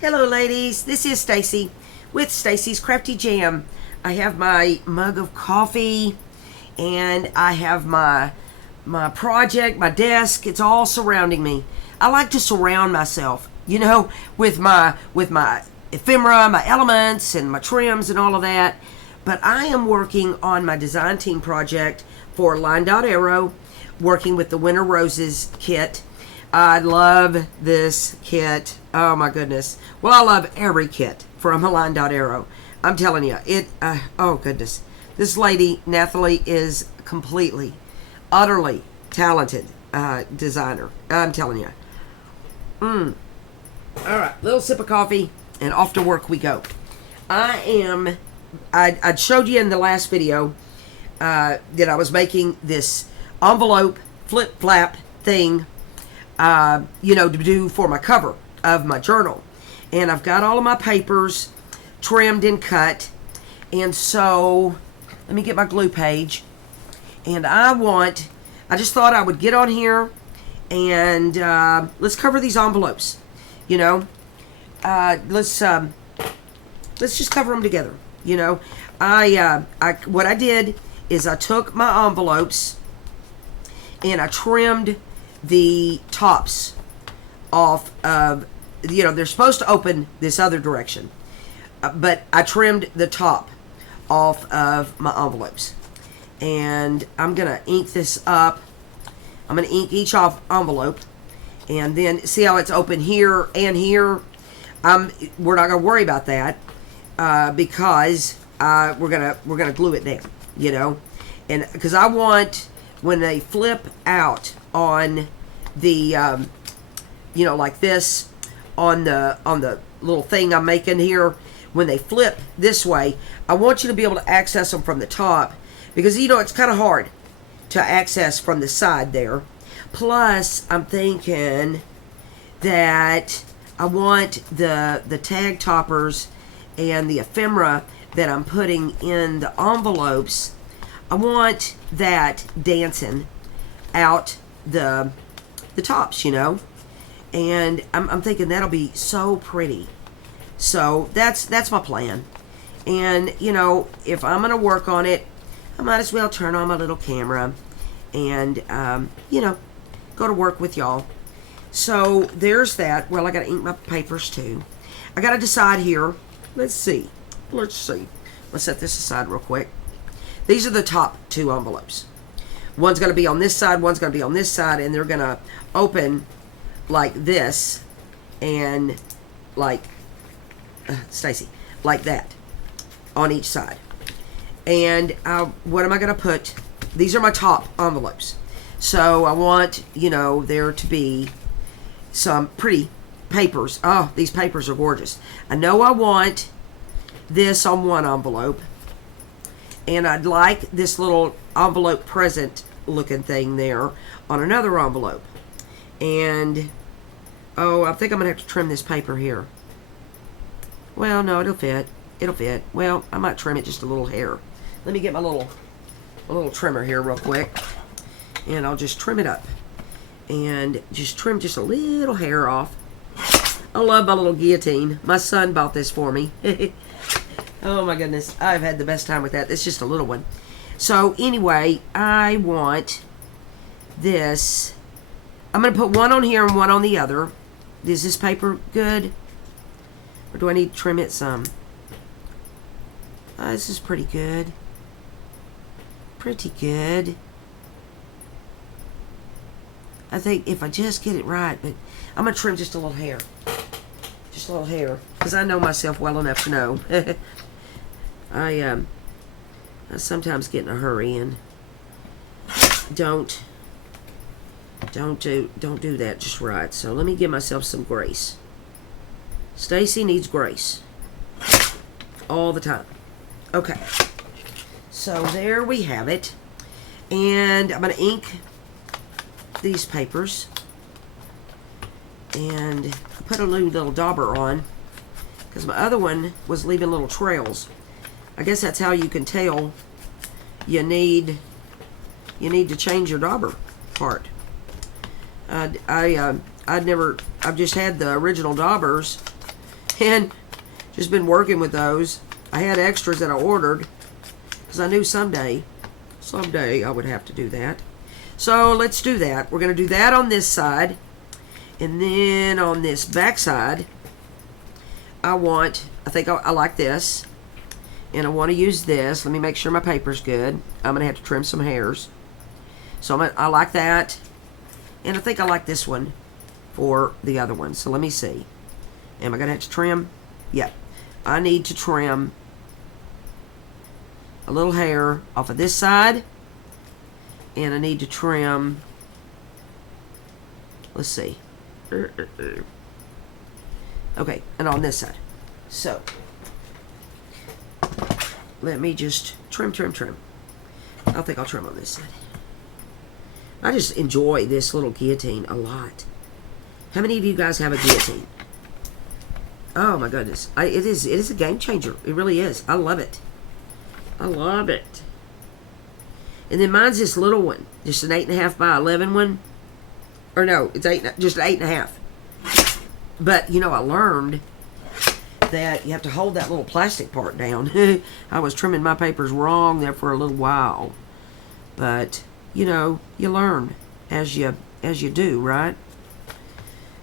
Hello ladies, this is Stacy with Stacy's Crafty Jam. I have my mug of coffee and I have my project, my desk. It's all surrounding me. I like to surround myself, you know, with my ephemera, my elements and my trims and all of that. But I am working on my design team project for LineDotArrow, working with the Winter Roses kit. I love this kit. Oh my goodness. Well, I love every kit from LineDotArrow. I'm telling you, oh goodness. This lady, Nathalie, is completely, utterly talented designer. I'm telling you. All right, little sip of coffee and off to work we go. I showed you in the last video that I was making this envelope flip-flap thing, you know, to do for my cover of my journal. And I've got all of my papers trimmed and cut. And so, let me get my glue page. And I just thought I would get on here and let's cover these envelopes. You know, let's just cover them together. You know, what I did is I took my envelopes and I trimmed the tops off of, you know, they're supposed to open this other direction, but I trimmed the top off of my envelopes. And I'm gonna ink this up. I'm gonna ink each off envelope, and then see how it's open here and here. We're not gonna worry about that because we're gonna glue it down, you know, and because I want when they flip out on the you know, like this on the little thing I'm making here, when they flip this way, I want you to be able to access them from the top, because you know it's kind of hard to access from the side there. Plus I'm thinking that I want the tag toppers and the ephemera that I'm putting in the envelopes, I want that dancing out the tops, you know, and I'm thinking that'll be so pretty. So that's my plan. And you know, if I'm gonna work on it, I might as well turn on my little camera and you know, go to work with y'all. So there's that. Well, I gotta ink my papers too. I gotta decide here. Let's see. Let's set this aside real quick. These are the top two envelopes. One's going to be on this side, one's going to be on this side, and they're going to open like this and like, Stacy, like that on each side. And what am I going to put? These are my top envelopes. So I want, you know, there to be some pretty papers. Oh, these papers are gorgeous. I know I want this on one envelope, and I'd like this little envelope present looking thing there on another envelope. And oh, I think I'm gonna have to trim this paper here. Well, no, it'll fit. Well, I might trim it just a little hair. Let me get my little trimmer here real quick, and I'll just trim it up and just trim just a little hair off. I love my little guillotine. My son bought this for me. Oh my goodness, I've had the best time with that. It's just a little one. So anyway, I want this. I'm going to put one on here and one on the other. Is this paper good? Or do I need to trim it some? This is pretty good. Pretty good. I think if I just get it right, but I'm going to trim just a little hair. Just a little hair. Because I know myself well enough to know. I sometimes get in a hurry and don't do that just right. So let me give myself some grace. Stacy needs grace all the time. Okay, so there we have it, and I'm going to ink these papers, and I put a little dauber on because my other one was leaving little trails. I guess that's how you can tell you need to change your dauber part. I've just had the original daubers and just been working with those. I had extras that I ordered because I knew someday I would have to do that. So let's do that. We're going to do that on this side. And then on this back side, I think I like this. And I want to use this. Let me make sure my paper's good. I'm going to have to trim some hairs. So I like that. And I think I like this one for the other one. So let me see. Am I going to have to trim? Yeah. I need to trim a little hair off of this side. And I need to trim, let's see. Okay, and on this side. So, let me just trim. I think I'll trim on this side. I just enjoy this little guillotine a lot. How many of you guys have a guillotine? Oh my goodness. It is a game changer. It really is. I love it. I love it. And then mine's this little one. Just an 8.5 by 11 one. Or no, it's just an 8.5. But, you know, I learned that you have to hold that little plastic part down. I was trimming my papers wrong there for a little while. But, you know, you learn as you do, right?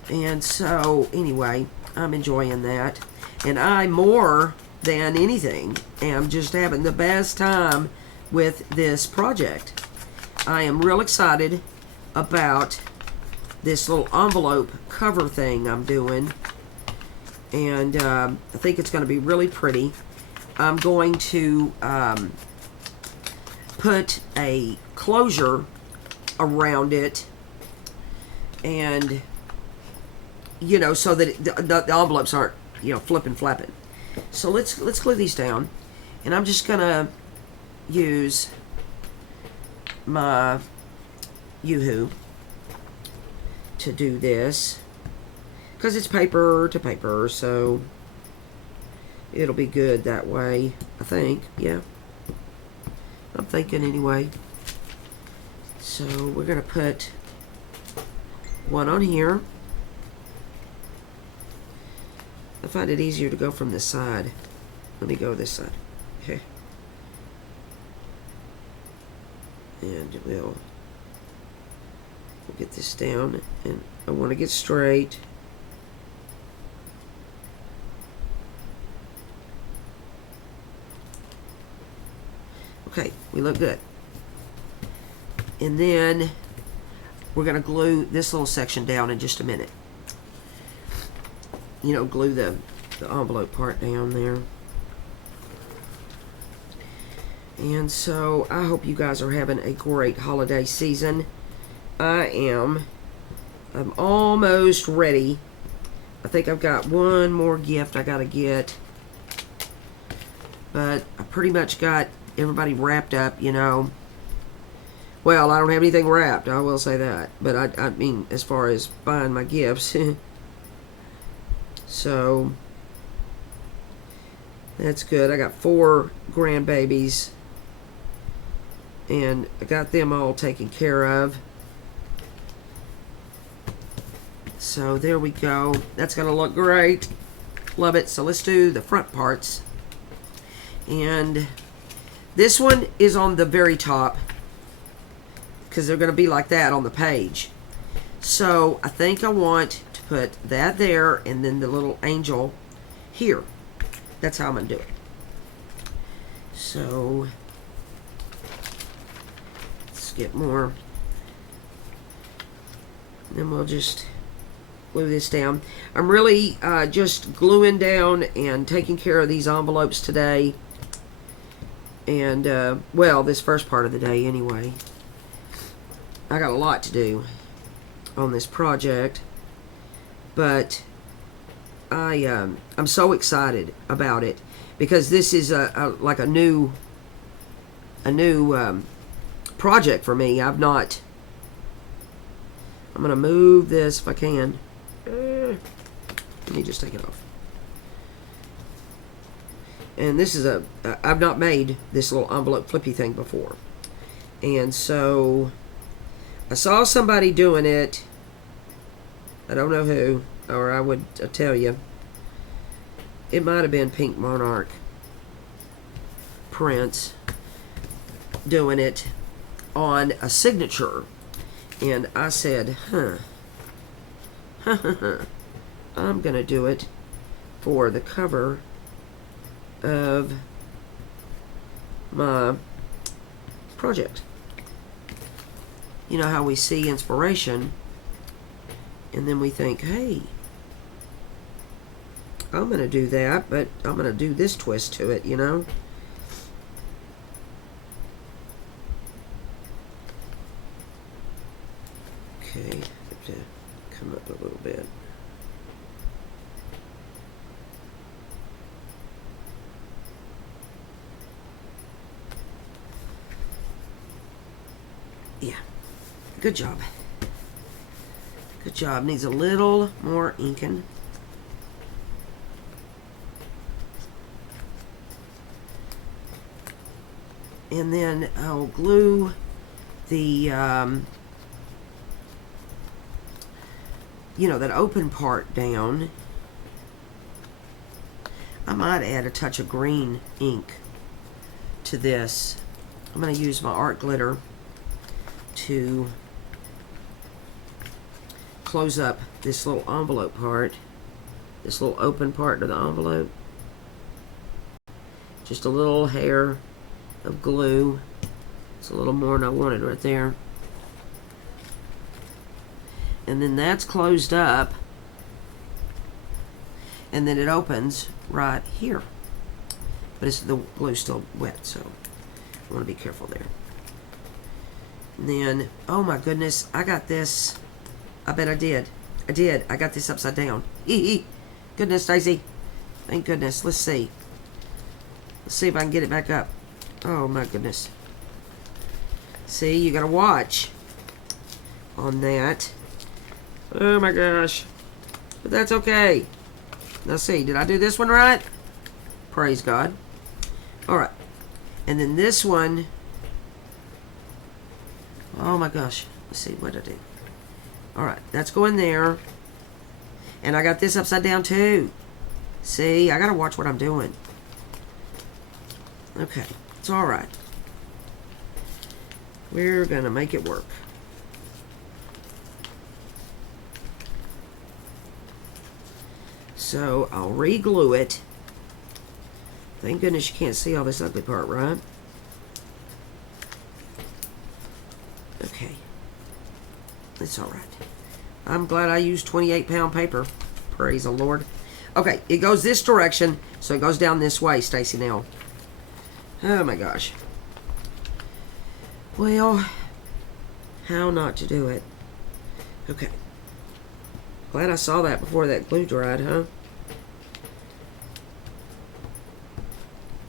And so, anyway, I'm enjoying that. And I, more than anything, am just having the best time with this project. I am real excited about this little envelope cover thing I'm doing. And I think it's going to be really pretty. I'm going to put a closure around it, and you know, so that the envelopes aren't, you know, flapping. So let's glue these down, and I'm just gonna use my Yoo-hoo to do this because it's paper to paper, so it'll be good that way, I think. Yeah, I'm thinking anyway. So we're gonna put one on here. I find it easier to go from this side. Let me go this side. Okay. And we'll get this down, and I want to get straight. Okay, we look good. And then we're going to glue this little section down in just a minute. You know, glue the envelope part down there. And so I hope you guys are having a great holiday season. I'm almost ready. I think I've got one more gift I got to get. But I pretty much got everybody wrapped up, you know. Well, I don't have anything wrapped, I will say that. But I mean, as far as buying my gifts. So, that's good. I got 4 grandbabies. And I got them all taken care of. So, there we go. That's going to look great. Love it. So, let's do the front parts. And this one is on the very top, because they're going to be like that on the page. So, I think I want to put that there, and then the little angel here. That's how I'm going to do it. So, let's get more. And then we'll just glue this down. I'm really just gluing down and taking care of these envelopes today. And, well, this first part of the day anyway. I got a lot to do on this project. But I'm so excited about it, because this is like a new project for me. I'm going to move this if I can. Let me just take it off. And this is I've not made this little envelope flippy thing before. And so I saw somebody doing it. I don't know who, or I would tell you. it might have been Pink Monarch Prince doing it on a signature. And I said, I'm going to do it for the cover of my project. You know how we see inspiration and then we think, hey, I'm going to do that, but I'm going to do this twist to it, you know? Okay, have to come up a little bit. Yeah, good job. Good job. Needs a little more inking. And then I'll glue the, you know, that open part down. I might add a touch of green ink to this. I'm going to use my art glitter to close up this little envelope part, this little open part of the envelope. Just a little hair of glue. It's a little more than I wanted right there. And then that's closed up, and then it opens right here. But the glue's still wet, so I want to be careful there. And then, oh my goodness, I got this. I bet I did. I got this upside down. Goodness, Stacy. Thank goodness. Let's see. Let's see if I can get it back up. Oh my goodness. See, you gotta watch on that. Oh my gosh. But that's okay. Let's see, did I do this one right? Praise God. Alright. And then this one. Oh my gosh. Let's see, what did I do? Alright, that's going there. And I got this upside down too. See, I gotta watch what I'm doing. Okay, it's alright. We're gonna make it work. So I'll re-glue it. Thank goodness you can't see all this ugly part, right? Okay. It's alright. I'm glad I used 28-pound paper. Praise the Lord. Okay, it goes this direction, so it goes down this way, Stacy, now. Oh my gosh. Well, how not to do it? Okay. Glad I saw that before that glue dried, huh?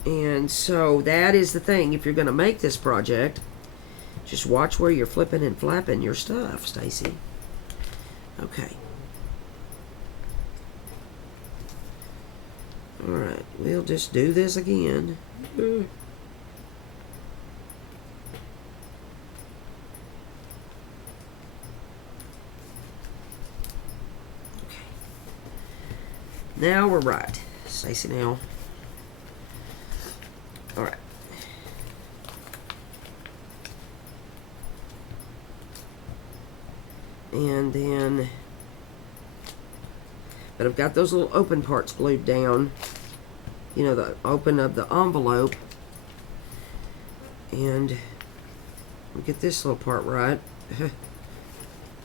And so that is the thing. If you're going to make this project, just watch where you're flipping and flapping your stuff, Stacy. Okay. Alright, we'll just do this again. Okay. Now we're right. Stacy, now. Alright. And then, but I've got those little open parts glued down. You know, the open of the envelope. And we get this little part right.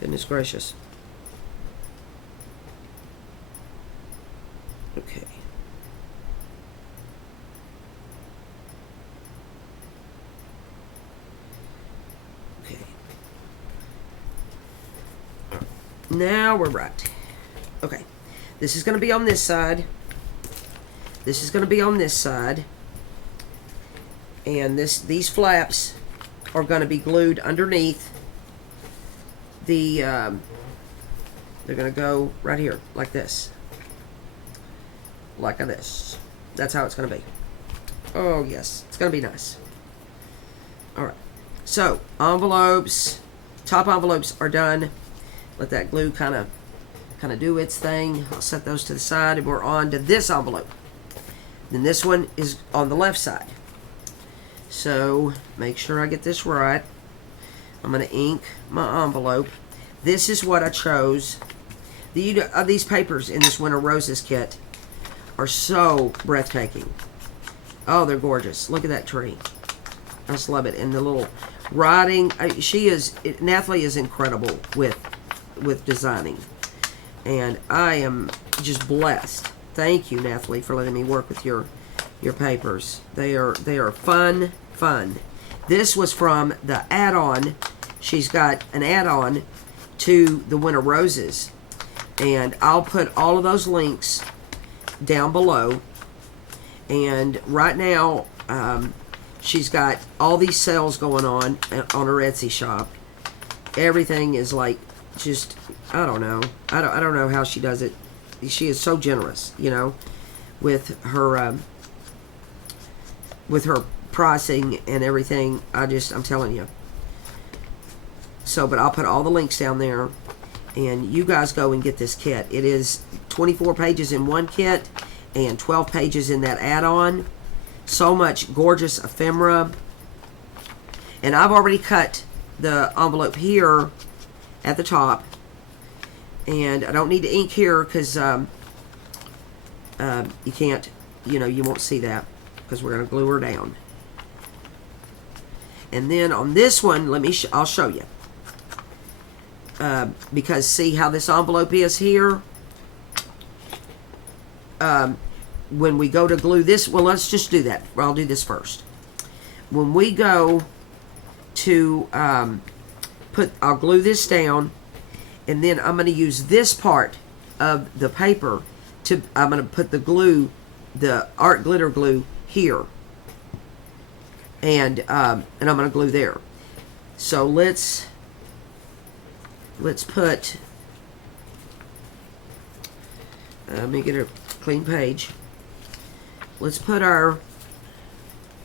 Goodness gracious. Okay. Okay. Now we're right. Okay. This is going to be on this side. This is going to be on this side. And these flaps are going to be glued underneath the, they're going to go right here, like this. Like this. That's how it's going to be. Oh, yes. It's going to be nice. Alright. So, envelopes. Top envelopes are done. Let that glue kind of do its thing. I'll set those to the side, and we're on to this envelope. Then this one is on the left side. So make sure I get this right. I'm going to ink my envelope. This is what I chose. These papers in this Winter Roses kit are so breathtaking. Oh, they're gorgeous. Look at that tree. I just love it. And the little writing. Nathalie is incredible with designing. And I am just blessed. Thank you, Nathalie, for letting me work with your papers. They are fun. This was from the add-on. She's got an add-on to the Winter Roses. And I'll put all of those links down below. And right now, she's got all these sales going on her Etsy shop. Everything is like just, I don't know. I don't know how she does it. She is so generous, you know, with her pricing and everything. I'm telling you. So, but I'll put all the links down there, and you guys go and get this kit. It is 24 pages in one kit and 12 pages in that add-on. So much gorgeous ephemera. And I've already cut the envelope here at the top. And I don't need to ink here because you can't, you won't see that because we're going to glue her down. And then on this one, I'll show you. Because see how this envelope is here? When we go to glue this, well, let's just do that. I'll do this first. When we go to I'll glue this down, and then I'm going to use this part of the paper I'm going to put the glue, the art glitter glue here, and I'm going to glue there. So let's put. Let me get a clean page. Let's put let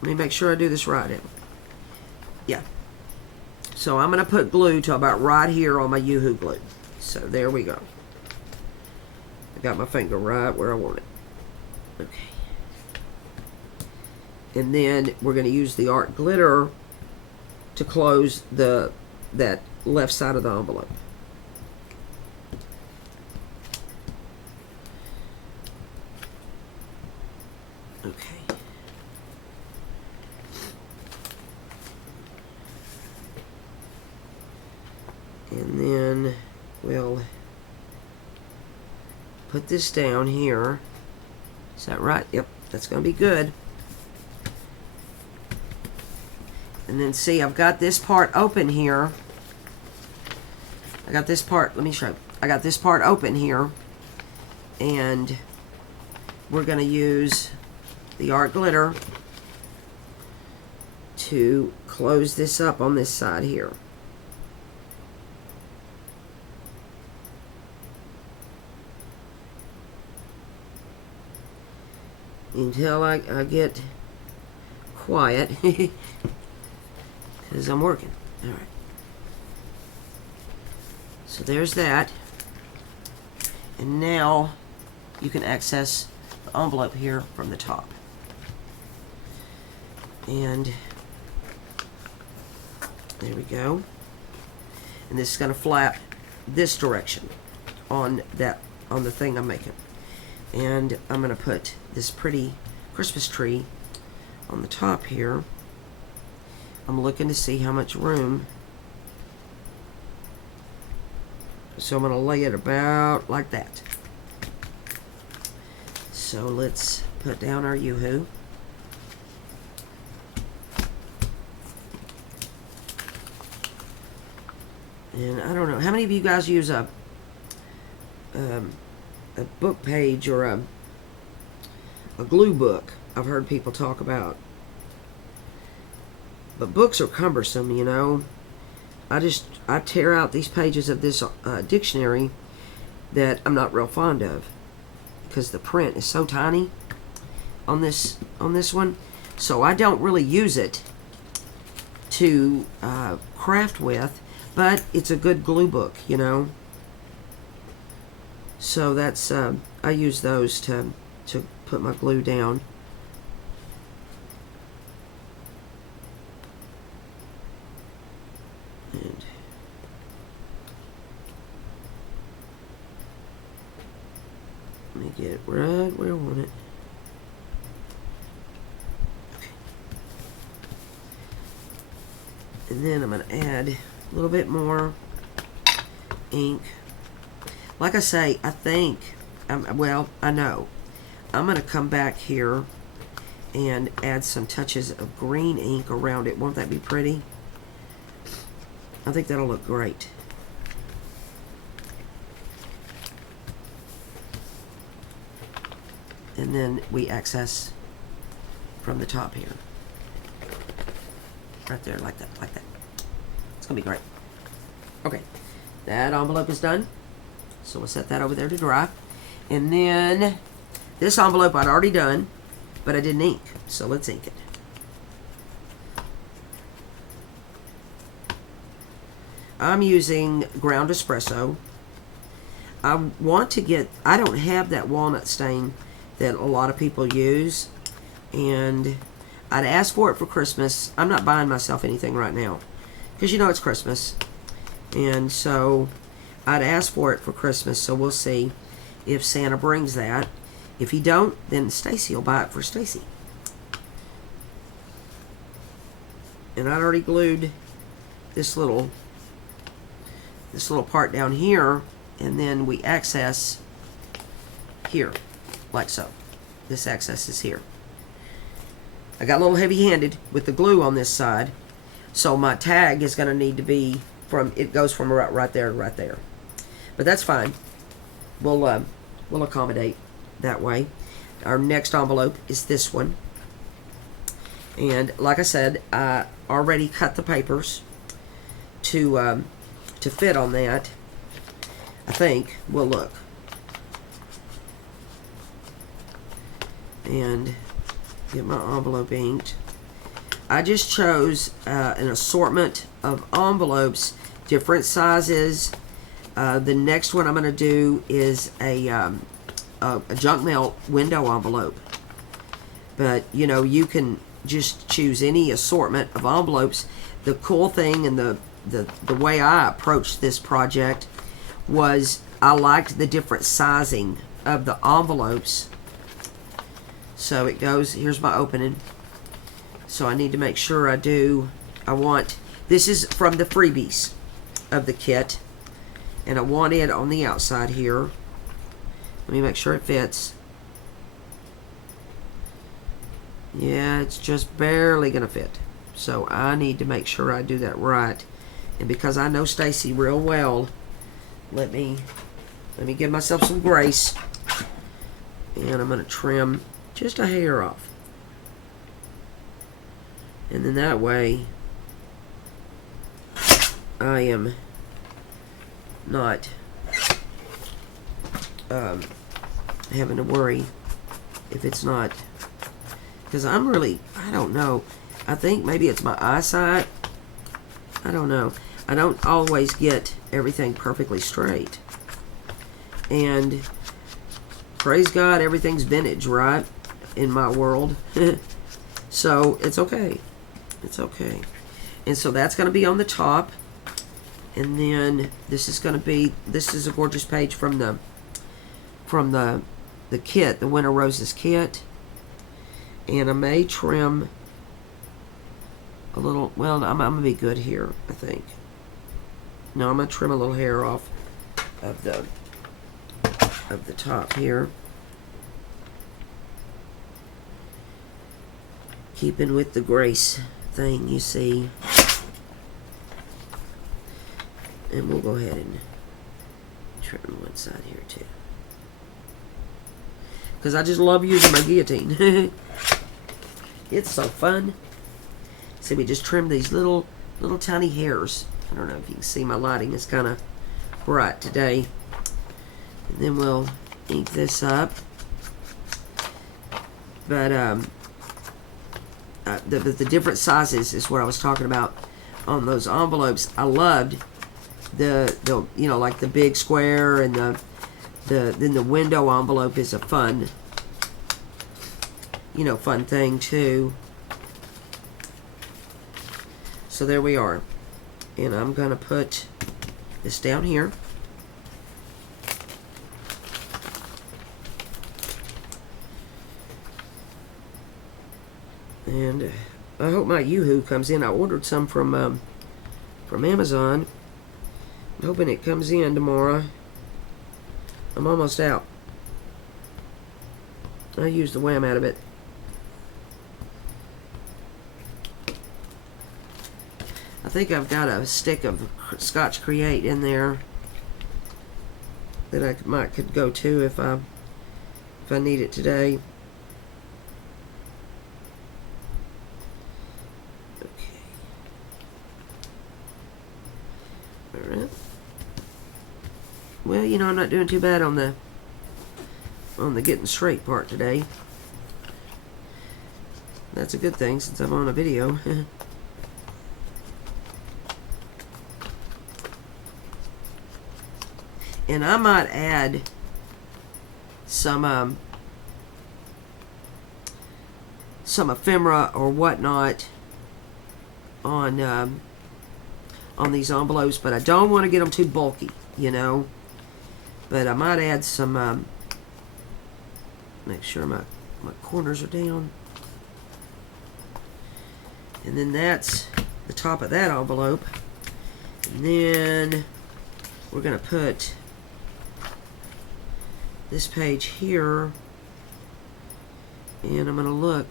me make sure I do this right. Yeah. So I'm going to put glue to about right here on my Yoo-Hoo glue. So there we go. I got my finger right where I want it. Okay. And then we're going to use the art glitter to close that left side of the envelope. Okay. And then we'll put this down here. Is that right? Yep, that's going to be good. And then see, I've got this part open here. I got this part, let me show you. I got this part open here. And we're going to use the art glitter to close this up on this side here. Until I get quiet, because I'm working. All right. So there's that. And now you can access the envelope here from the top. And there we go. And this is going to flap this direction on the thing I'm making. And I'm going to put this pretty Christmas tree on the top here. I'm looking to see how much room. So I'm going to lay it about like that. So let's put down our Yoo-Hoo. And I don't know, how many of you guys use a book page or a glue book? I've heard people talk about. But books are cumbersome, you know. I tear out these pages of this dictionary that I'm not real fond of because the print is so tiny on this one. So I don't really use it to craft with, but it's a good glue book, you know. So that's I use those to put my glue down right where I want it. And then I'm going to add a little bit more ink. Like I say, I think, well, I know. I'm going to come back here and add some touches of green ink around it. Won't that be pretty? I think that'll look great. And then we access from the top here. Right there, like that, like that. It's gonna be great. Okay, that envelope is done. So we'll set that over there to dry. And then this envelope I'd already done, but I didn't ink. So let's ink it. I'm using ground espresso. I want to get, I don't have that walnut stain that a lot of people use, and I'd asked for it for Christmas. I'm not buying myself anything right now because you know it's Christmas, and so I'd asked for it for Christmas. So we'll see if Santa brings that. If he don't, then Stacy will buy it for Stacy. And I'd already glued this little part down here, and then we access here, like so. This access is here. I got a little heavy-handed with the glue on this side, so my tag is going to need to be from, it goes from right there to right there. But that's fine. We'll accommodate that way. Our next envelope is this one. And like I said, I already cut the papers to fit on that. I think we'll look. And get my envelope inked. I just chose an assortment of envelopes, different sizes. The next one I'm going to do is a junk mail window envelope. But, you know, you can just choose any assortment of envelopes. The cool thing and the way I approached this project was I liked the different sizing of the envelopes. So it goes, here's my opening. So I need to make sure this is from the Freebies of the kit. And I want it on the outside here. Let me make sure it fits. Yeah, it's just barely gonna fit. So I need to make sure I do that right. And because I know Stacy real well, let me give myself some grace. And I'm gonna trim just a hair off. And then that way I am not having to worry if it's not, because I don't know, I think maybe it's my eyesight, I don't know, I don't always get everything perfectly straight, and praise God everything's vintage, right, in my world. So it's okay, and so that's going to be on the top. And then this is a gorgeous page from the kit, the Winter Roses kit. And I may trim a little, well, I'm going to be good here, I think. No, I'm going to trim a little hair off of the top here. Keeping with the grace thing, you see. And we'll go ahead and trim one side here too, because I just love using my guillotine. It's so fun. See, we just trim these little tiny hairs. I don't know if you can see, my lighting is kind of bright today. And then we'll ink this up. But the different sizes is what I was talking about on those envelopes. I loved the you know, like the big square, and then the window envelope is a fun, you know, fun thing too. So there we are, and I'm gonna put this down here, And I hope my Yoo-hoo comes in. I ordered some from Amazon. I'm hoping it comes in tomorrow. I'm almost out. I used the wham out of it. I think I've got a stick of Scotch Create in there that I could go to if I need it today. Okay. All right. Well, you know, I'm not doing too bad on the getting straight part today. That's a good thing since I'm on a video. And I might add some ephemera or whatnot on these envelopes, but I don't want to get them too bulky, you know. But I might add some. Make sure my corners are down, and then that's the top of that envelope. And then we're gonna put this page here, and I'm gonna look.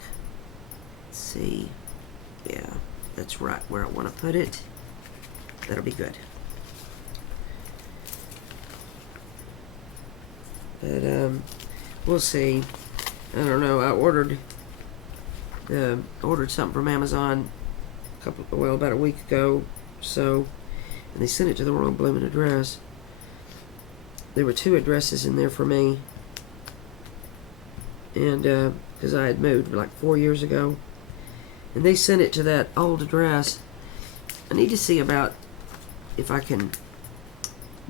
Let's see. Yeah, that's right where I want to put it. That'll be good. But we'll see. I don't know. I ordered something from Amazon about a week ago, so, and they sent it to the wrong blooming address. There were 2 addresses in there for me, and because I had moved like 4 years ago, and they sent it to that old address. I need to see about if I can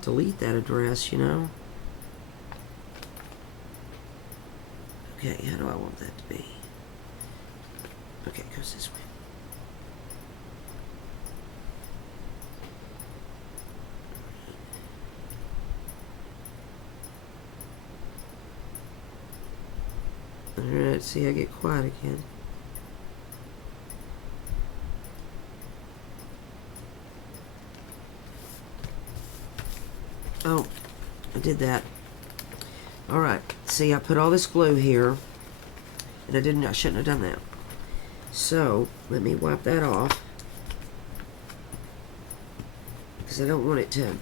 delete that address, you know. Okay, how do I want that to be? Okay, it goes this way. Alright, see, I get quiet again. Oh, I did that. Alright, see, I put all this glue here, and I shouldn't have done that. So, let me wipe that off, because I don't want it to.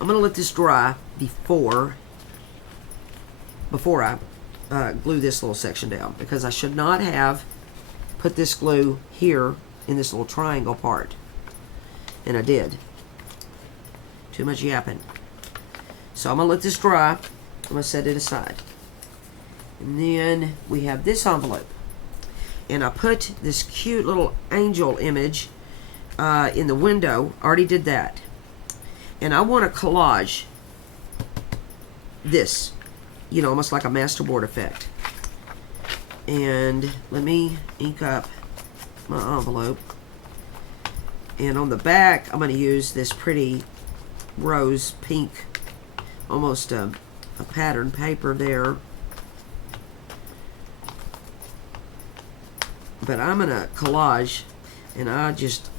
I'm going to let this dry before I glue this little section down, because I should not have put this glue here in this little triangle part, and I did. Too much yapping. So I'm going to let this dry. I'm going to set it aside. And then we have this envelope. And I put this cute little angel image in the window. Already did that. And I want to collage this. You know, almost like a masterboard effect. And let me ink up my envelope. And on the back, I'm going to use this pretty rose pink, almost a pattern paper there. But I'm going to collage, and I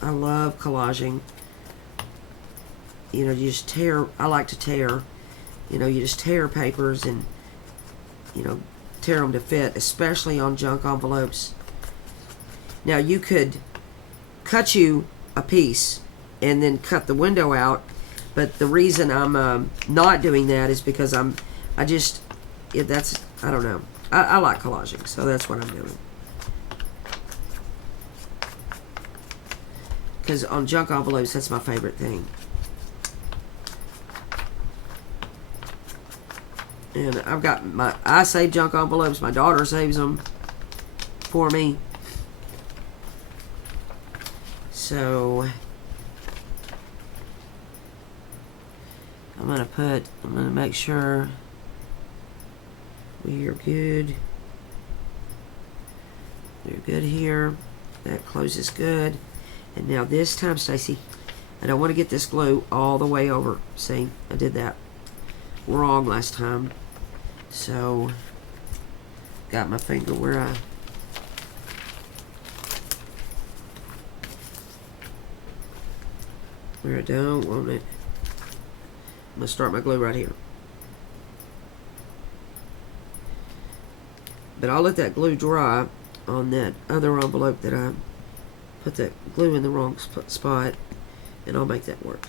love collaging. You know, you just tear, I like to tear. You know, you just tear papers and, you know, tear them to fit, especially on junk envelopes. Now, you could cut you a piece and then cut the window out. But the reason I'm not doing that is because I don't know. I like collaging, so that's what I'm doing. Because on junk envelopes, that's my favorite thing. And I've got I save junk envelopes. My daughter saves them for me. So I'm going to make sure we are good. We're good here. That closes good. And now this time, Stacy, I don't want to get this glue all the way over. See, I did that wrong last time. So, got my finger where I don't want it. I'm going to start my glue right here. But I'll let that glue dry on that other envelope that I put that glue in the wrong spot, and I'll make that work.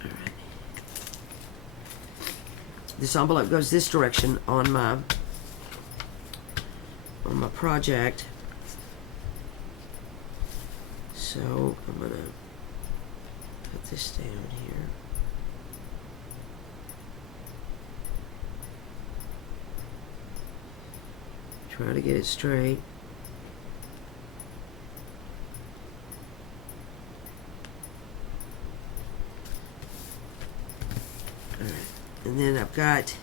Alright. This envelope goes this direction on my project. So I'm gonna put this down here. Try to get it straight. Alright, and then I've got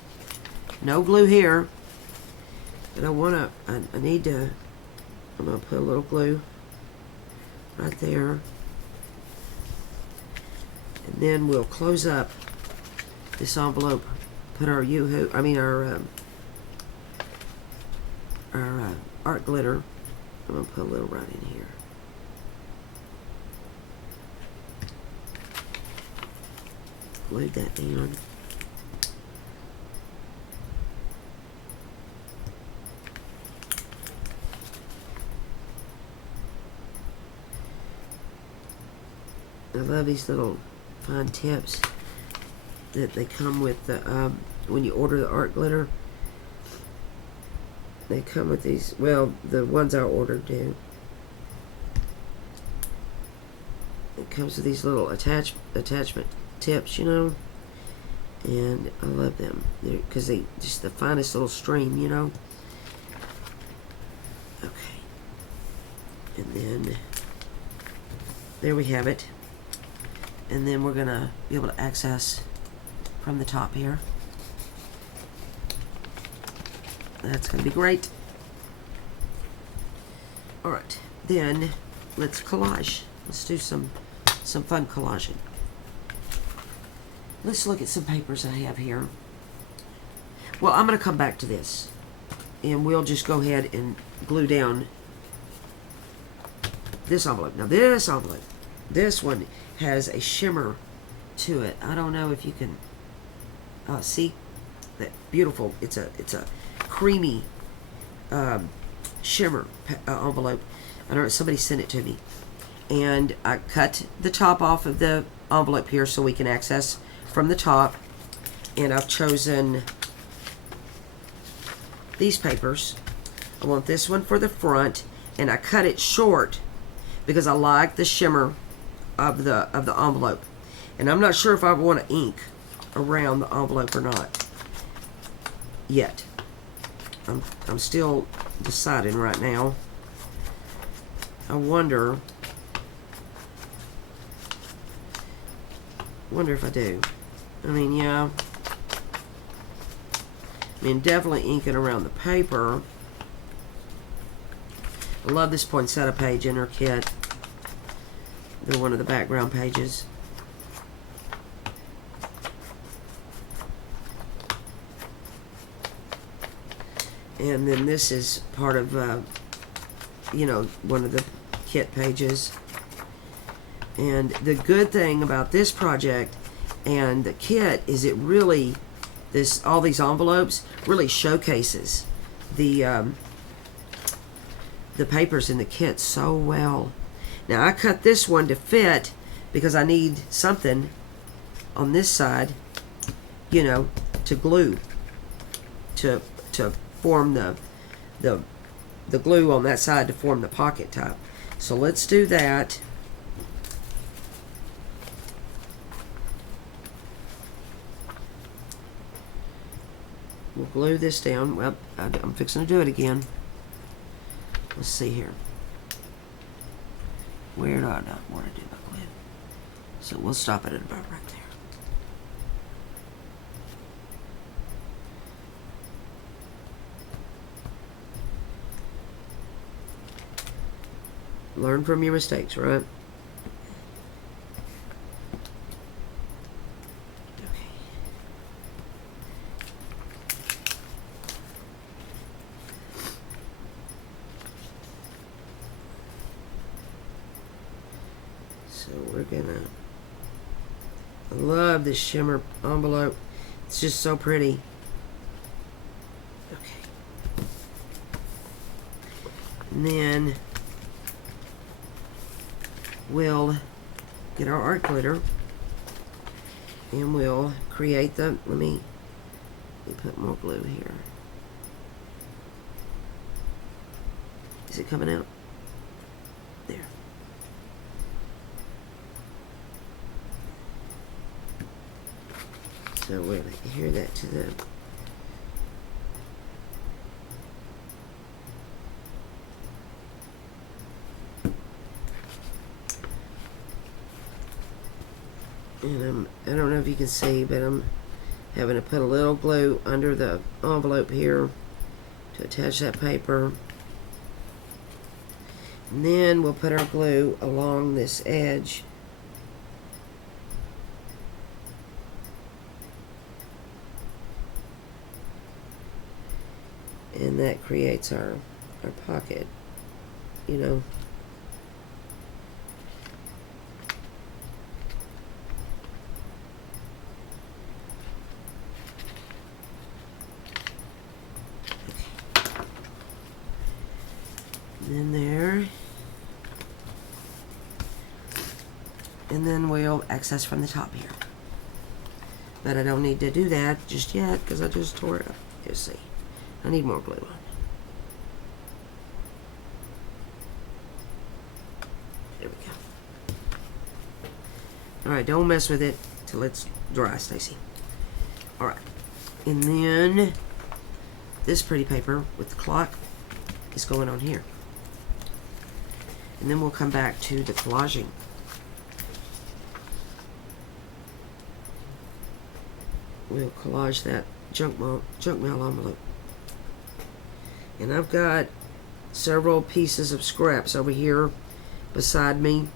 no glue here, but I need to, I'm gonna put a little glue right there, and then we'll close up this envelope, put our art glitter. I'm gonna put a little right in here. Glue that down. I love these little fine tips that they come with the when you order the art glitter. They come with these, well, the ones I ordered do. It comes with these little attachment tips, you know, and I love them because they just the finest little stream, you know. Okay, and then there we have it. And then we're gonna be able to access from the top here. That's gonna be great. All right, then let's collage. Let's do some fun collaging. Let's look at some papers I have here. Well, I'm gonna come back to this, and we'll just go ahead and glue down this envelope. Now this envelope, this one has a shimmer to it. I don't know if you can see that beautiful. It's a creamy shimmer envelope. I don't know, somebody sent it to me, and I cut the top off of the envelope here so we can access from the top. And I've chosen these papers. I want this one for the front, and I cut it short because I like the shimmer of the envelope, and I'm not sure if I want to ink around the envelope or not yet. I'm still deciding right now. I wonder if I do. I mean, yeah. I mean, definitely inking around the paper. I love this poinsettia page in her kit. They're one of the background pages. And then this is part of, you know, one of the kit pages. And the good thing about this project and the kit is it really, all these envelopes really showcases the papers in the kit so well. Now I cut this one to fit because I need something on this side, you know, to glue, to form the glue on that side to form the pocket top. So let's do that. We'll glue this down. Well, I'm fixing to do it again. Let's see here. Where do I not want to do my glue? So we'll stop it at about right there. Learn from your mistakes, right? So we're gonna, I love this shimmer envelope. It's just so pretty. Okay. And then we'll get our art glitter and we'll create the, let me put more glue here. Is it coming out? There. So we're going to adhere that to the and I don't know if you can see, but I'm having to put a little glue under the envelope here to attach that paper. And then we'll put our glue along this edge. And that creates our pocket, you know. In there, and then we'll access from the top here, but I don't need to do that just yet because I just tore it up. You see, I need more glue on. There we go. All right, don't mess with it till it's dry, Stacy. All right, and then this pretty paper with the clock is going on here. And then we'll come back to the collaging. We'll collage that junk mail envelope. And I've got several pieces of scraps over here beside me.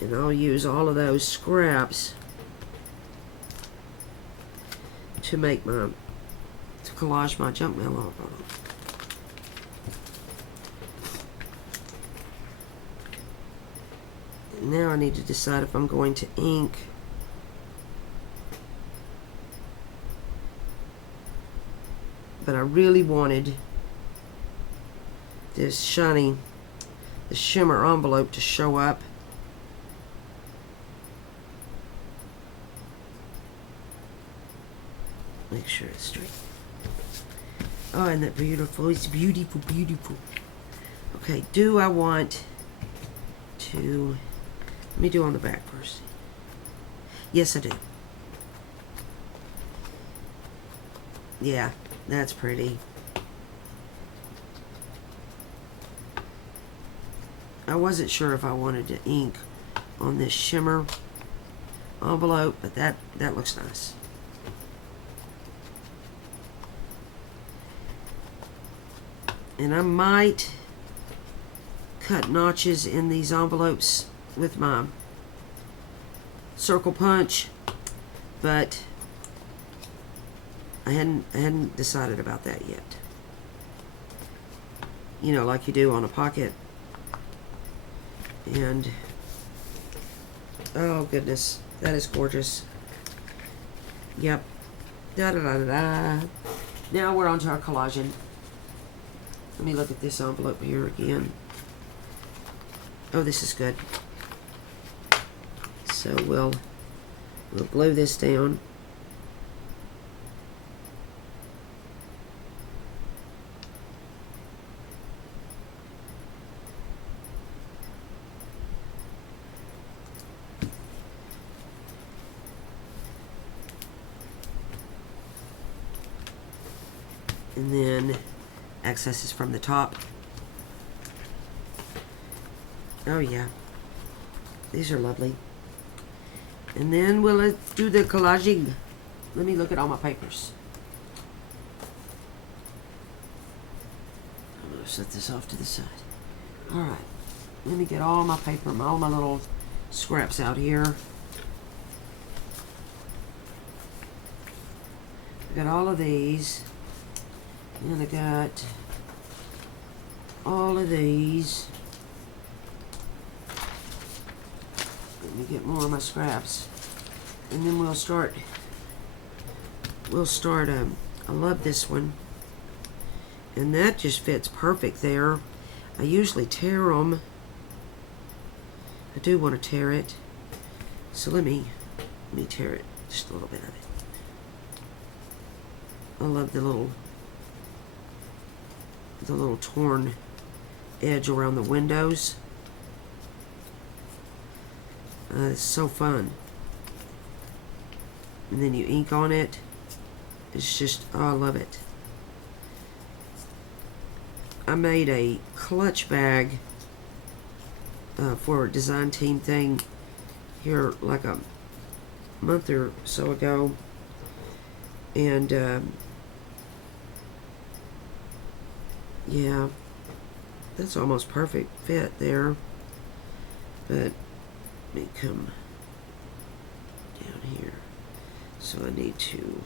And I'll use all of those scraps to make my collage my junk mail envelope. Now I need to decide if I'm going to ink but I really wanted this shiny, the shimmer envelope to show up. Make sure it's straight. Oh, isn't that beautiful? It's beautiful, beautiful. Okay, do I want to... Let me do on the back first. Yes, I do. Yeah, that's pretty. I wasn't sure if I wanted to ink on this shimmer envelope, but that looks nice. And I might cut notches in these envelopes with my circle punch, but I hadn't decided about that yet. You know, like you do on a pocket. And oh goodness, that is gorgeous. Yep. Da da da da da. Now we're on to our collaging. Let me look at this envelope here again. Oh, this is good. So we'll glue this down. And then access is from the top. Oh yeah, these are lovely. And then we'll do the collaging. Let me look at all my papers. I'm gonna set this off to the side. All right, let me get all my paper, all my little scraps out here. I got all of these. And I got all of these. Let me get more of my scraps, and then we'll start. I love this one, and that just fits perfect there. I usually tear them. I do want to tear it, so let me tear it, just a little bit of it. I love the little torn edge around the windows. It's so fun. And then you ink on it. It's just, oh, I love it. I made a clutch bag for a design team thing here like a month or so ago. And yeah, that's almost perfect fit there. But let me come down here. So I need to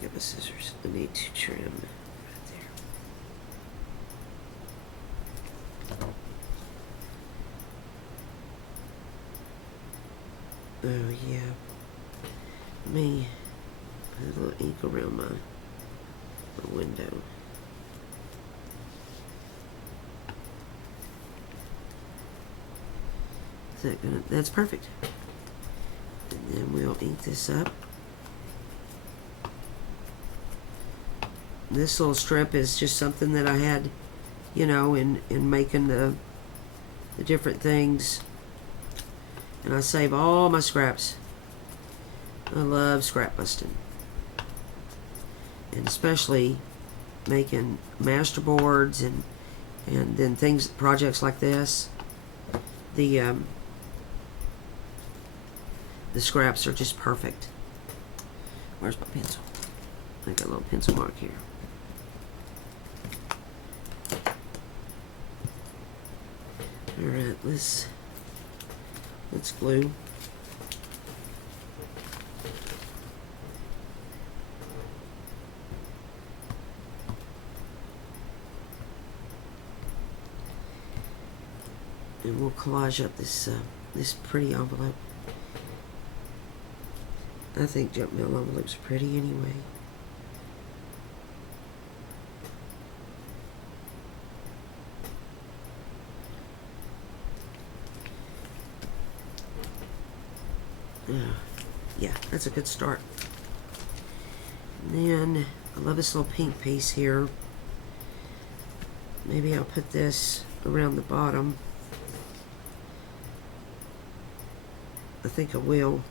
get my scissors. I need to trim right there. Oh yeah. Let me put a little ink around my window. Is that gonna, that's perfect. And then we'll ink this up. This little strip is just something that I had, you know, in making the different things. And I save all my scraps. I love scrap busting. And especially making masterboards and then things, projects like this. The scraps are just perfect. Where's my pencil? I got a little pencil mark here. Alright, let's glue. And we'll collage up this pretty envelope. I think junk mail envelopes are pretty anyway. Yeah, that's a good start. And then I love this little pink piece here. Maybe I'll put this around the bottom. I think I will.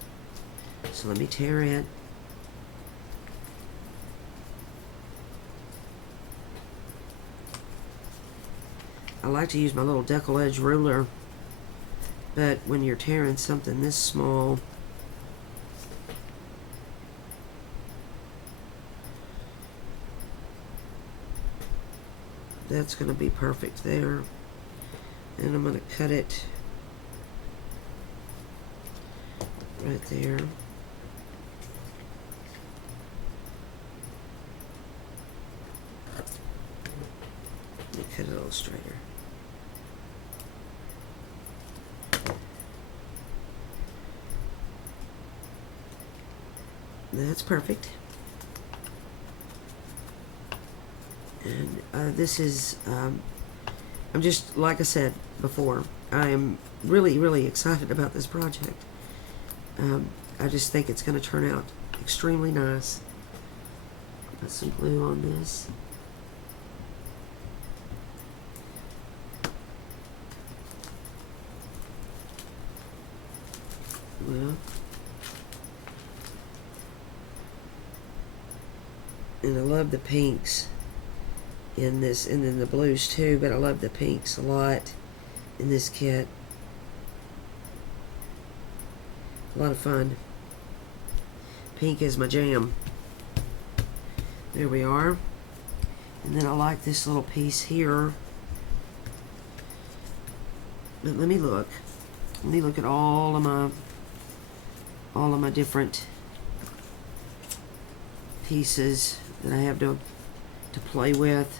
So let me tear it. I like to use my little decal edge ruler, but when you're tearing something this small, that's going to be perfect there. And I'm going to cut it right there. Let me cut it a little straighter. That's perfect. And this is, I'm just, like I said before, I am really excited about this project. I just think it's going to turn out extremely nice. Put some glue on this. Well, and I love the pinks in this, and then the blues too, but I love the pinks a lot in this kit. A lot of fun. Pink is my jam. There we are. And then I like this little piece here. But let me look. Let me look at all of my different pieces that I have to play with.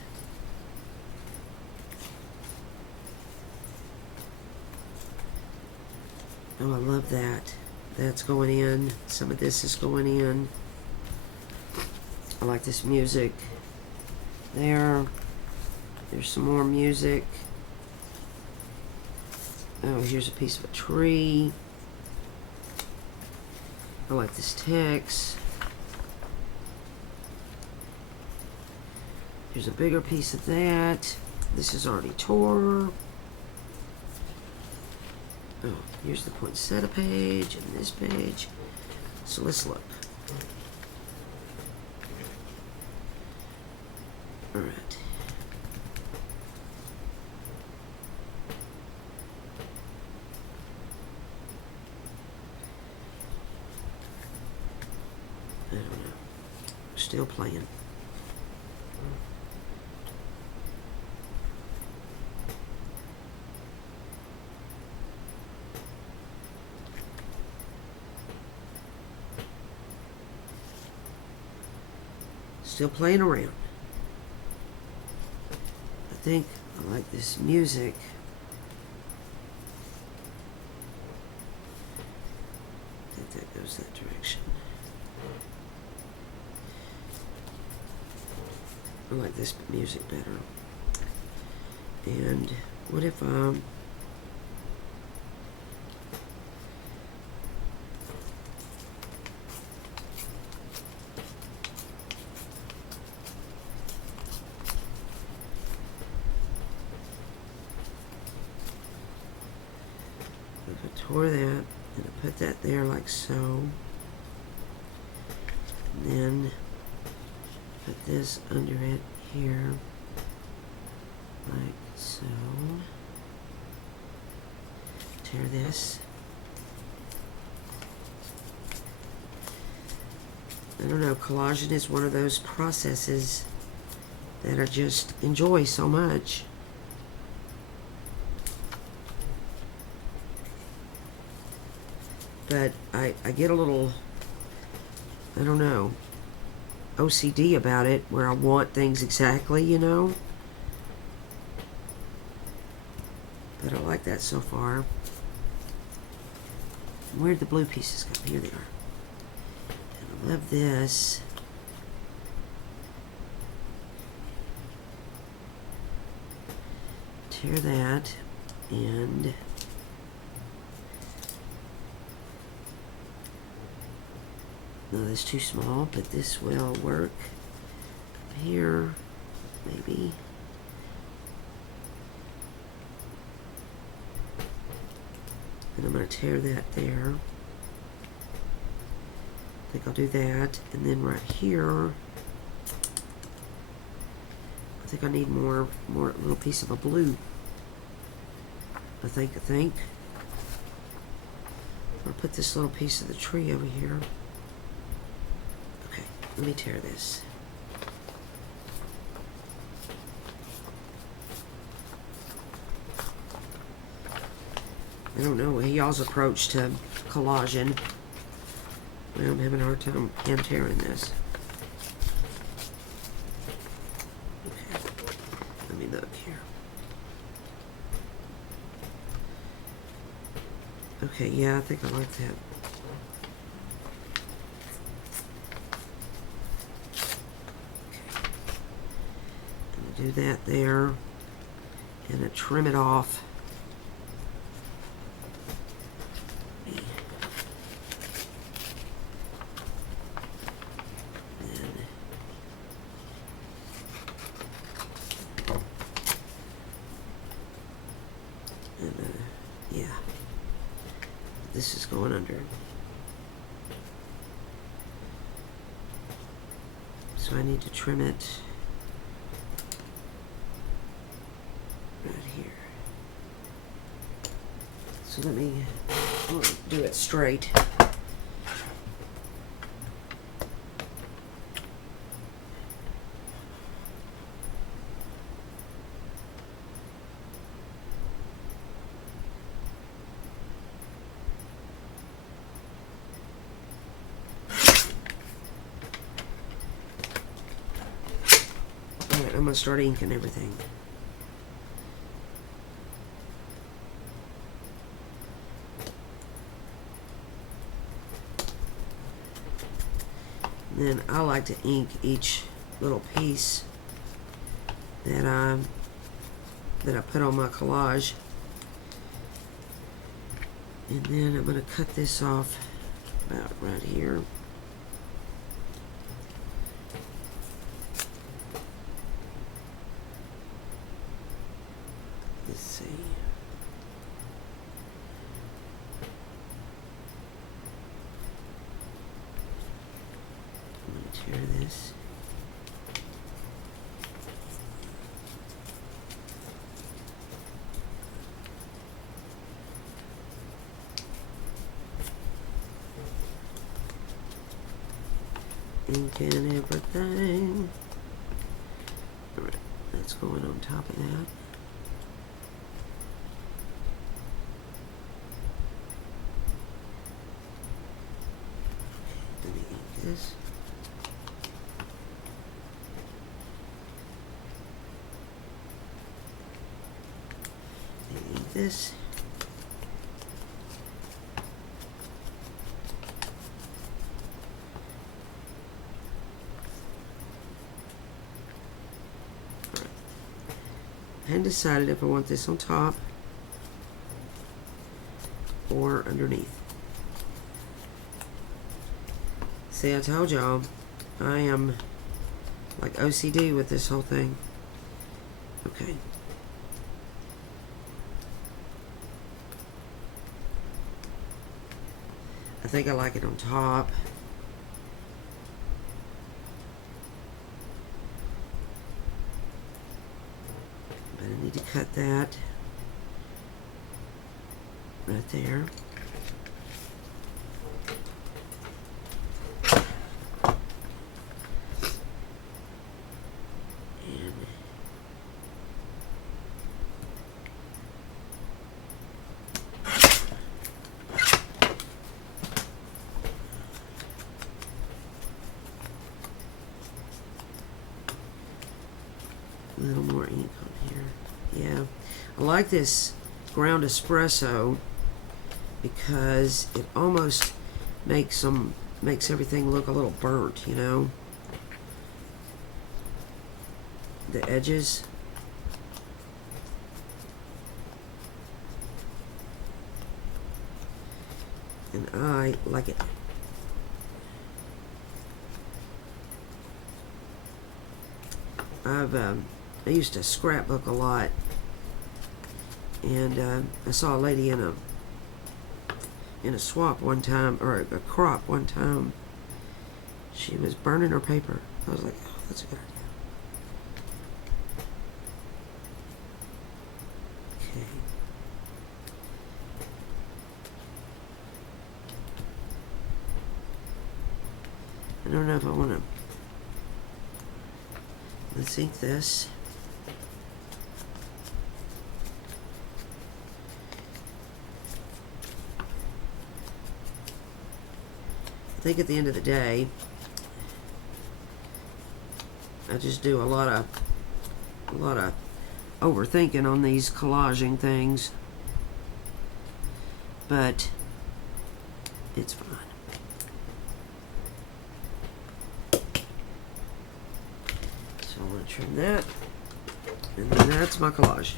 Oh, I love that. That's going in. Some of this is going in. I like this music. There's some more music. Oh, here's a piece of a tree. I like this text. Here's a bigger piece of that. This is already tore. Oh, here's the poinsettia page and this page. So let's look. All right. I don't know. Still playing. Still playing around. I think I like this music. I think that goes that direction. I like this music better. And what if I tore that and I put that there like so, and then put this under it here like so, tear this. I don't know, collaging is one of those processes that I just enjoy so much. But I get a little, I don't know, OCD about it, where I want things exactly, you know. But I like that so far. Where'd the blue pieces go? Here they are. And I love this. Tear that, and no, that's too small, but this will work. Up here, maybe. And I'm going to tear that there. I think I'll do that. And then right here, I think I need more little piece of a blue. I think. I'll put this little piece of the tree over here. Okay, let me tear this. I don't know y'all's approach to collaging. Well, I'm having a hard time hand tearing this. Okay, let me look here. Okay, yeah, I think I like that. Okay. I'm gonna do that there, and I trim it off. Yeah, this is going under. So I need to trim it right here. So let me do it straight. I'm going to start inking everything. Then I like to ink each little piece that I put on my collage. And then I'm going to cut this off about right here. Let's see. I'm going to tear this. Ink and everything. Alright, that's going on top of that. Let me ink this. Ink this. And decided if I want this on top or underneath. See, I told y'all I am like OCD with this whole thing. Okay. I think I like it on top. I need to cut that right there. And a little more ink on here. Yeah, I like this ground espresso because it almost makes everything look a little burnt, you know. The edges. And I like it. I used to scrapbook a lot, and I saw a lady in a swap one time, or a crop one time. She was burning her paper. I was like, oh, that's a good idea. Okay. I don't know if I want to. Let's ink this. I think at the end of the day, I just do a lot of overthinking on these collaging things, but it's fine. So I'm going to trim that, and then that's my collage.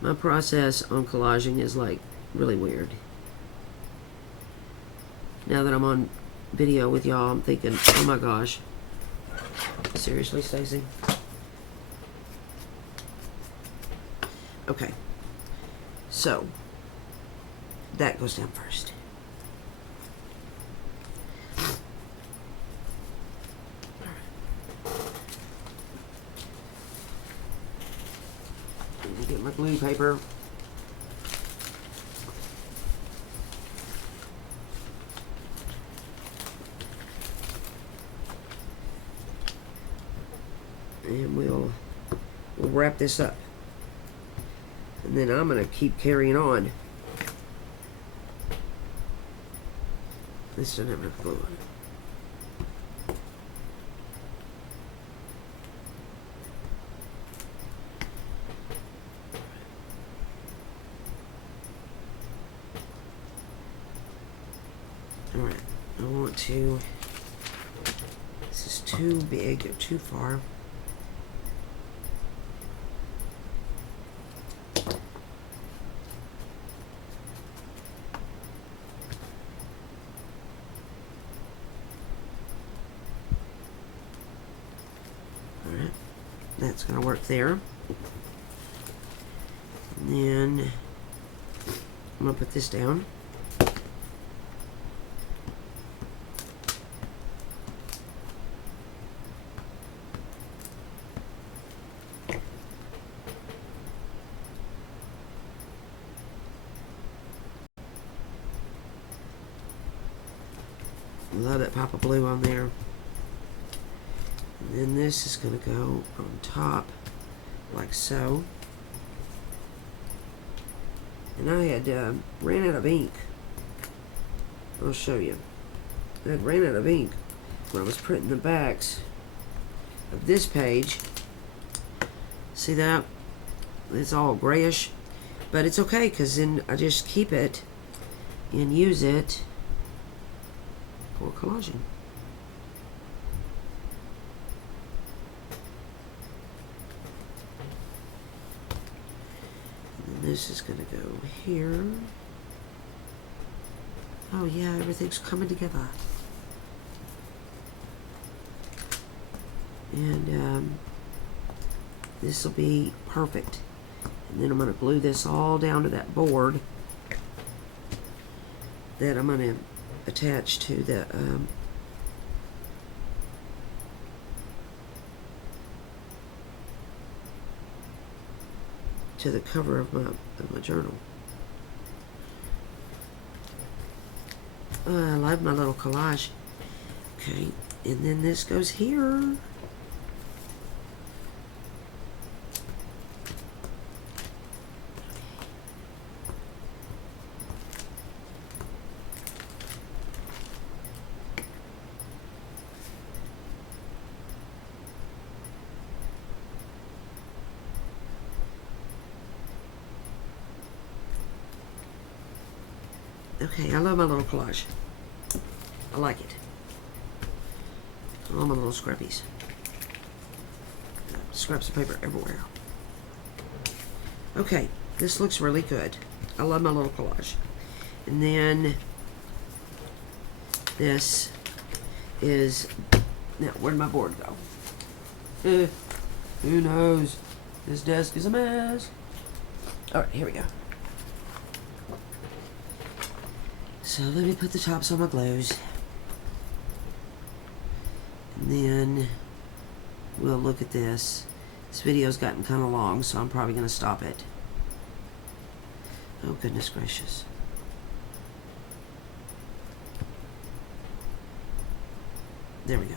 My process on collaging is like really weird. Now that I'm on video with y'all, I'm thinking, oh my gosh. Seriously, Stacy? Okay. So, that goes down first. Let me get my glue paper. And we'll wrap this up. And then I'm going to keep carrying on. This doesn't have enough glue on it. Alright, I want to, this is too big or too far. Alright, that's going to work there. And then I'm going to put this down. Love that pop of blue on there. And then this is going to go on top like so. And I had ran out of ink. I'll show you. I had ran out of ink when I was printing the backs of this page. See that? It's all grayish. But it's okay, because then I just keep it and use it for collaging. And this is going to go here. Oh yeah, everything's coming together. And this will be perfect. And then I'm going to glue this all down to that board that I'm going to attach to the cover of my journal. I love my little collage. Okay, and then this goes here. Okay, I love my little collage. I like it. All my little scrappies. Scraps of paper everywhere. Okay, this looks really good. I love my little collage. And then this is, now where'd my board go? Who knows? This desk is a mess. Alright, here we go. So let me put the tops on my glues. And then we'll look at this. This video's gotten kind of long, so I'm probably going to stop it. Oh, goodness gracious. There we go.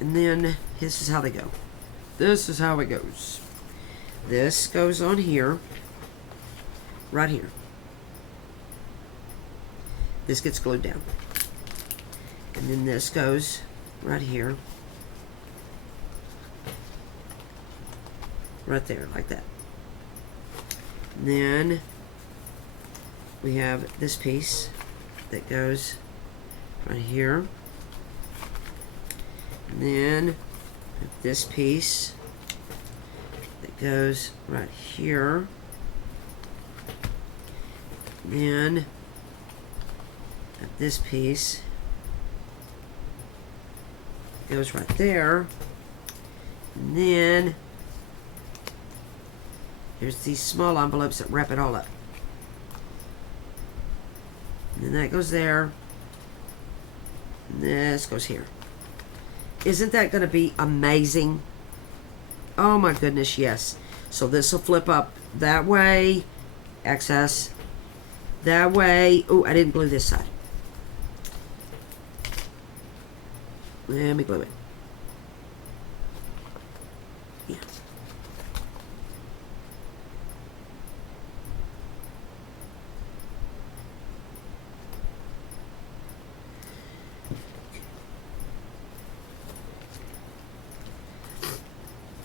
And then this is how they go. This is how it goes. This goes on here. Right here. This gets glued down. And then this goes right here. Right there, like that. And then we have this piece that goes right here. And then this piece that goes right here. And then this piece goes right there. And then there's these small envelopes that wrap it all up. And then that goes there. And this goes here. Isn't that going to be amazing? Oh my goodness, yes. So this will flip up that way. Access. That way. Oh, I didn't glue this side. Let me glue it. Yeah.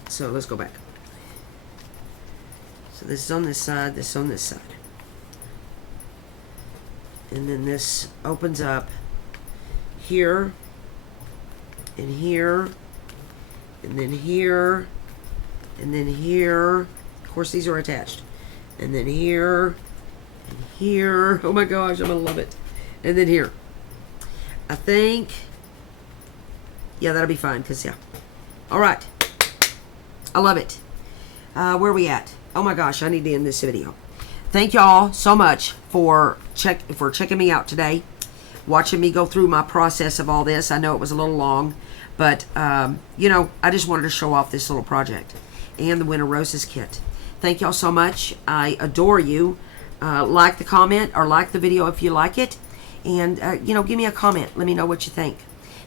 So let's go back. So this is on this side, this is on this side. And then this opens up here, and here, and then here, and then here. Of course, these are attached. And then here, and here. Oh my gosh, I'm gonna love it. And then here. I think, yeah, that'll be fine, because, yeah. All right. I love it. Where are we at? Oh my gosh, I need to end this video. Thank y'all so much for checking me out today, watching me go through my process of all this. I know it was a little long, but, you know, I just wanted to show off this little project and the Winter Roses kit. Thank y'all so much. I adore you. Like the comment or like the video if you like it. And, you know, give me a comment. Let me know what you think.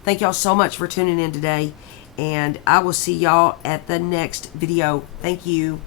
Thank y'all so much for tuning in today. And I will see y'all at the next video. Thank you.